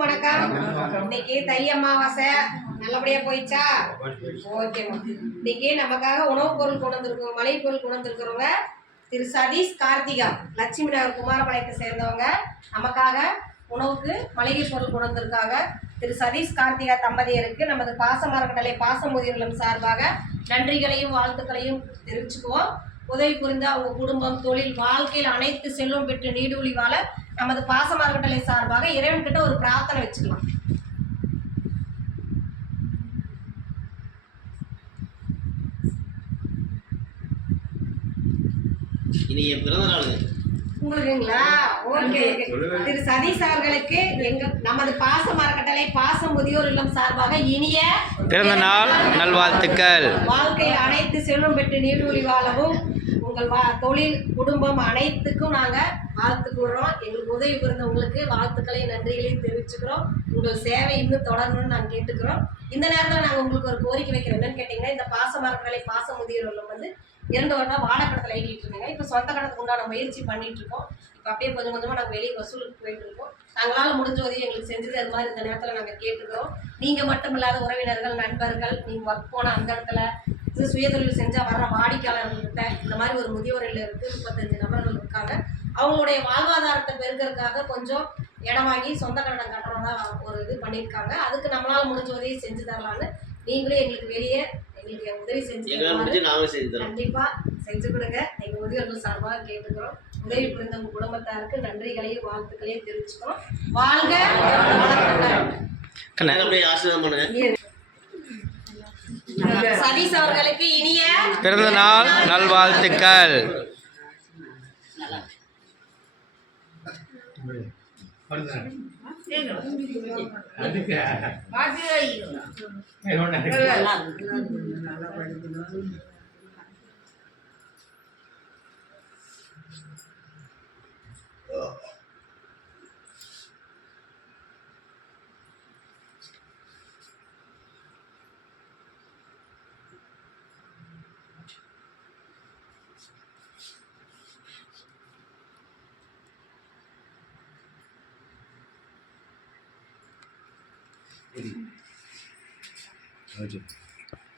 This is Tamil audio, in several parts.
எல்லோருக்கும் வணக்கம். இன்னைக்கு தை அமாவாசை நல்லபடியா போயிடுச்சா? ஓகேமா. இன்னைக்கு நமக்காக உணவுப் பொருள் கொண்டு வந்திருக்கோம், மளிகை பொருள் கொண்டு வந்திருக்கிறவங்க திரு சதீஷ் கார்த்திகா, லட்சுமி நகர் குமாரபாளையத்தை சேர்ந்தவங்க. நமக்காக உணவுக்கு மளிகை பொருள் கொண்டு வந்திருக்காங்க. திரு சதீஷ் கார்த்திகா தம்பதியருக்கு நமது பாசமரக்கட்டளை பாசமுதிர் சார்பாக நன்றிகளையும் வாழ்த்துக்களையும் தெரிவிச்சுக்குவோம். உதவி புரிந்த அவங்க குடும்பம், தொழில், வாழ்க்கையில் அனைத்து செல்வம் பெற்று நீடூழி வாழ நமது பாசமரக்கட்டளை சார்பாக இறைவன் கிட்ட ஒரு பிரார்த்தனை வச்சுக்கலாம். இன்னைக்கு என் பிறந்த நாள் உங்களுக்குங்களா? ஓகே. திரு சதீஷ் அவர்களுக்கு நமது பாசமரக்கட்டளை பாச முதியோர் இல்லம் சார்பாக இனிய பிறந்த நாள் நல்வாழ்த்துக்கள். வாழ்க்கையில் அனைத்து செல்வம் பெற்று நீடூழி வாழவும் உங்கள் தொழில், குடும்பம் அனைத்துக்கும் நாங்கள் வாழ்த்து கூறுறோம். எங்களுக்கு உதவி புரிந்தவங்களுக்கு வாழ்த்துக்களையும் நன்றிகளையும் தெரிவிச்சுக்கிறோம். உங்கள் சேவை இன்னும் தொடரணும்னு நாங்கள் கேட்டுக்கிறோம். இந்த நேரத்தில் நாங்கள் உங்களுக்கு ஒரு கோரிக்கை வைக்கிறோம். என்னன்னு கேட்டிங்கன்னா, இந்த பாசமரக்கட்டளை பாச முதியோர் இல்லம் 2 வருடம் வாடகடத்தில் எழுதிட்டு இருந்தேங்க. இப்போ சொந்த கடத்துக்கு உண்டான முயற்சி பண்ணிட்டு இருக்கோம். இப்போ அப்படியே கொஞ்சம் கொஞ்சமாக நாங்கள் வெளியே வசூலுக்கு போயிட்டு இருக்கோம். நாங்களால் முடிஞ்ச உதவி எங்களுக்கு செஞ்சது அது மாதிரி இந்த நேரத்தில் நாங்கள் கேட்டுக்கிறோம். நீங்கள் மட்டும் இல்லாத உறவினர்கள், நண்பர்கள், நீங்கள் ஒர்க் போன அந்த இடத்துல சுயதொழில் செஞ்சால் வர்ற வாடிக்கையாளர்கள்கிட்ட இந்த மாதிரி ஒரு முதியோர் இல்லம் இருக்குது, 35 நபர்கள் இருக்காங்க. அவங்களுடைய வாழ்வாதாரத்தை பெருக்கிறதுக்காக கொஞ்சம் இடம் வாங்கி சொந்த கட்டடம் கட்டுறதா ஒரு இது பண்ணியிருக்காங்க. அதுக்கு நம்மளால் முடிஞ்ச உதவி செஞ்சு தரலான்னு நீங்களும் எங்களுக்கு வெளியே எங்களுக்கு உதவி செஞ்சு கண்டிப்பா செஞ்சு கொடுங்க. எங்க முதியோர்கள் சார்பாக கேட்டுக்கிறோம். உதவி புரிந்த உங்க குடும்பத்தாருக்கு நன்றிகளையும் வாழ்த்துக்களையும் தெரிவிச்சுக்கிறோம். வாழ்க சதீஷ் அவர்களுக்கு இனிய பிறந்த நாள் நல்வாழ்த்துக்கள்.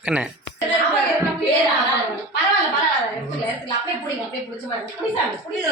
என்ன பரவாயில்ல அப்படியே பிடிங்க, அப்படியே பிடிச்ச மாதிரி அப்படியே